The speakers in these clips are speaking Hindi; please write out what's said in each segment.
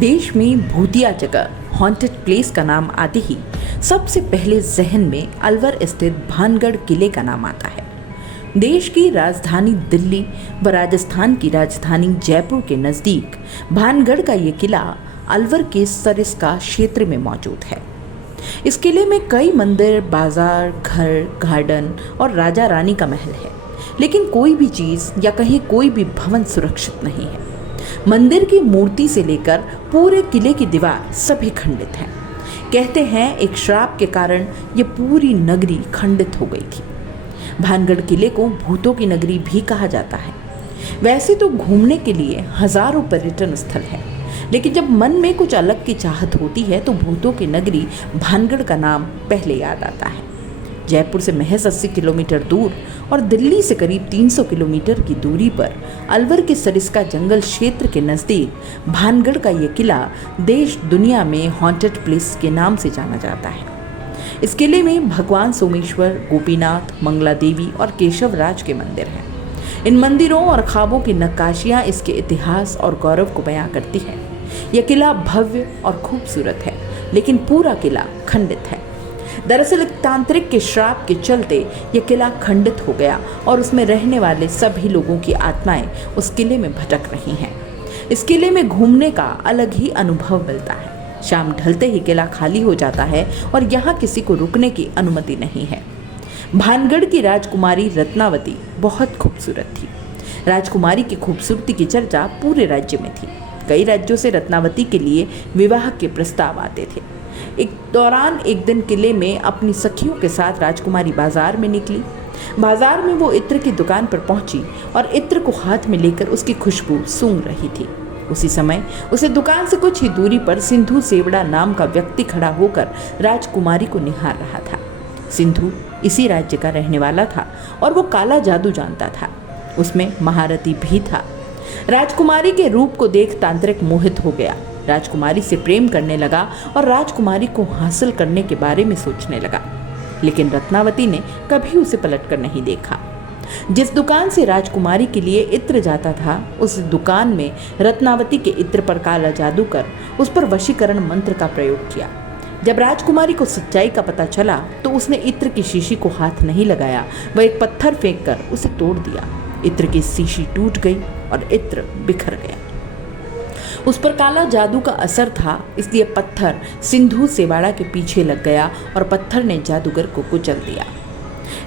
देश में भूतिया जगह हॉन्टेड प्लेस का नाम आते ही सबसे पहले जहन में अलवर स्थित भानगढ़ किले का नाम आता है। देश की राजधानी दिल्ली व राजस्थान की राजधानी जयपुर के नज़दीक भानगढ़ का ये किला अलवर के सरिस्का क्षेत्र में मौजूद है। इस किले में कई मंदिर, बाजार, घर, गार्डन और राजा रानी का महल है, लेकिन कोई भी चीज़ या कहीं कोई भी भवन सुरक्षित नहीं है। मंदिर की मूर्ति से लेकर पूरे किले की दीवार सभी खंडित हैं। कहते हैं एक श्राप के कारण ये पूरी नगरी खंडित हो गई थी। भानगढ़ किले को भूतों की नगरी भी कहा जाता है। वैसे तो घूमने के लिए हजारों पर्यटन स्थल है, लेकिन जब मन में कुछ अलग की चाहत होती है तो भूतों की नगरी भानगढ़ का नाम पहले याद आता है। जयपुर से महज 80 किलोमीटर दूर और दिल्ली से करीब 300 किलोमीटर की दूरी पर अलवर के सरिस्का जंगल क्षेत्र के नज़दीक भानगढ़ का ये किला देश दुनिया में हॉन्टेड प्लेस के नाम से जाना जाता है। इस किले में भगवान सोमेश्वर, गोपीनाथ, मंगला देवी और केशव राज के मंदिर हैं। इन मंदिरों और ख्वाबों की नक्काशियाँ इसके इतिहास और गौरव को बयां करती हैं। यह किला भव्य और खूबसूरत है, लेकिन पूरा किला खंडित है। दरअसल एक तांत्रिक के श्राप के चलते यह किला खंडित हो गया और उसमें रहने वाले सभी लोगों की आत्माएं उस किले में भटक रही हैं। इस किले में घूमने का अलग ही अनुभव मिलता है। शाम ढलते ही किला खाली हो जाता है और यहाँ किसी को रुकने की अनुमति नहीं है। भानगढ़ की राजकुमारी रत्नावती बहुत खूबसूरत थी। राजकुमारी की खूबसूरती की चर्चा पूरे राज्य में थी। कई राज्यों से रत्नावती के लिए विवाह के प्रस्ताव आते थे। एक दिन किले में अपनी सखियों के साथ राजकुमारी बाजार में निकली। बाजार में वो इत्र की दुकान पर पहुंची और इत्र को हाथ में लेकर उसकी खुशबू सूंघ रही थी। उसी समय उसे दुकान से कुछ ही दूरी पर सिंधु सेवड़ा नाम का व्यक्ति खड़ा होकर राजकुमारी को निहार रहा था। सिंधु इसी राज्य का रहने वाला था और वो काला जादू जानता था। उसमें महारथी भी था। राजकुमारी के रूप को देख तांत्रिक मोहित हो गया। राजकुमारी से प्रेम करने लगा और राजकुमारी को हासिल करने के बारे में सोचने लगा, लेकिन रत्नावती ने कभी उसे पलटकर नहीं देखा। जिस दुकान से राजकुमारी के लिए इत्र जाता था, उस दुकान में रत्नावती के इत्र पर काला जादू कर उस पर वशीकरण मंत्र का प्रयोग किया। जब राजकुमारी को सच्चाई का पता चला तो उसने इत्र की शीशी को हाथ नहीं लगाया, वह एक पत्थर फेंक कर उसे तोड़ दिया। इत्र की शीशी टूट गई और इत्र बिखर गया। उस पर काला जादू का असर था, इसलिए पत्थर सिंधु सेवाड़ा के पीछे लग गया और पत्थर ने जादूगर को कुचल दिया।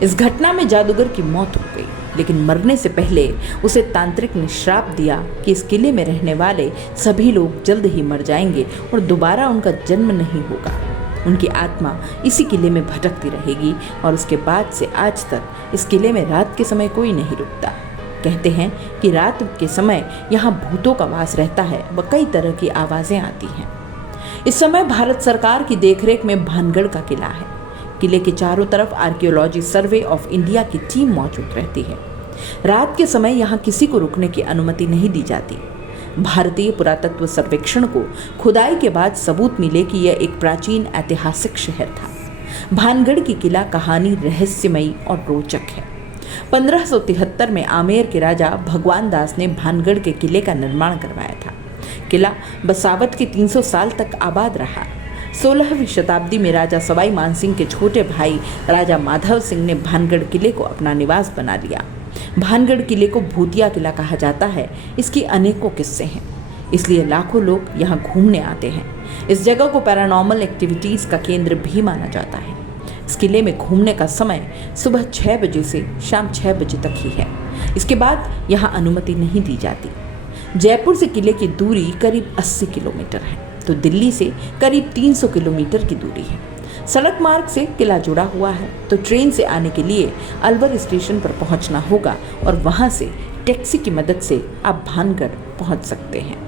इस घटना में जादूगर की मौत हो गई, लेकिन मरने से पहले उसे तांत्रिक ने श्राप दिया कि इस किले में रहने वाले सभी लोग जल्द ही मर जाएंगे और दोबारा उनका जन्म नहीं होगा। उनकी आत्मा इसी किले में भटकती रहेगी और उसके बाद से आज तक इस किले में रात के समय कोई नहीं रुकता। कहते हैं कि रात के समय यहाँ भूतों का वास रहता है व कई तरह की आवाज़ें आती हैं। इस समय भारत सरकार की देखरेख में भानगढ़ का किला है। किले के चारों तरफ आर्कियोलॉजी सर्वे ऑफ इंडिया की टीम मौजूद रहती है। रात के समय यहाँ किसी को रुकने की अनुमति नहीं दी जाती। भारतीय पुरातत्व सर्वेक्षण को खुदाई के बाद सबूत मिले कि यह एक प्राचीन ऐतिहासिक शहर था। भानगढ़ की किला कहानी रहस्यमयी और रोचक है। 1573 में आमेर के राजा भगवान दास ने भानगढ़ के किले का निर्माण करवाया था। किला बसावट के 300 साल तक आबाद रहा। 16वीं शताब्दी में राजा सवाई मानसिंह के छोटे भाई राजा माधव सिंह ने भानगढ़ किले को अपना निवास बना लिया। भानगढ़ किले को भूतिया किला कहा जाता है। इसकी अनेकों किस्से हैं, इसलिए लाखों लोग यहाँ घूमने आते हैं। इस जगह को पैरानॉर्मल एक्टिविटीज़ का केंद्र भी माना जाता है। इस किले में घूमने का समय सुबह 6 बजे से शाम 6 बजे तक ही है। इसके बाद यहाँ अनुमति नहीं दी जाती। जयपुर से किले की दूरी करीब 80 किलोमीटर है, तो दिल्ली से करीब 300 किलोमीटर की दूरी है। सड़क मार्ग से किला जुड़ा हुआ है, तो ट्रेन से आने के लिए अलवर स्टेशन पर पहुंचना होगा और वहां से टैक्सी की मदद से आप भानगढ़ पहुंच सकते हैं।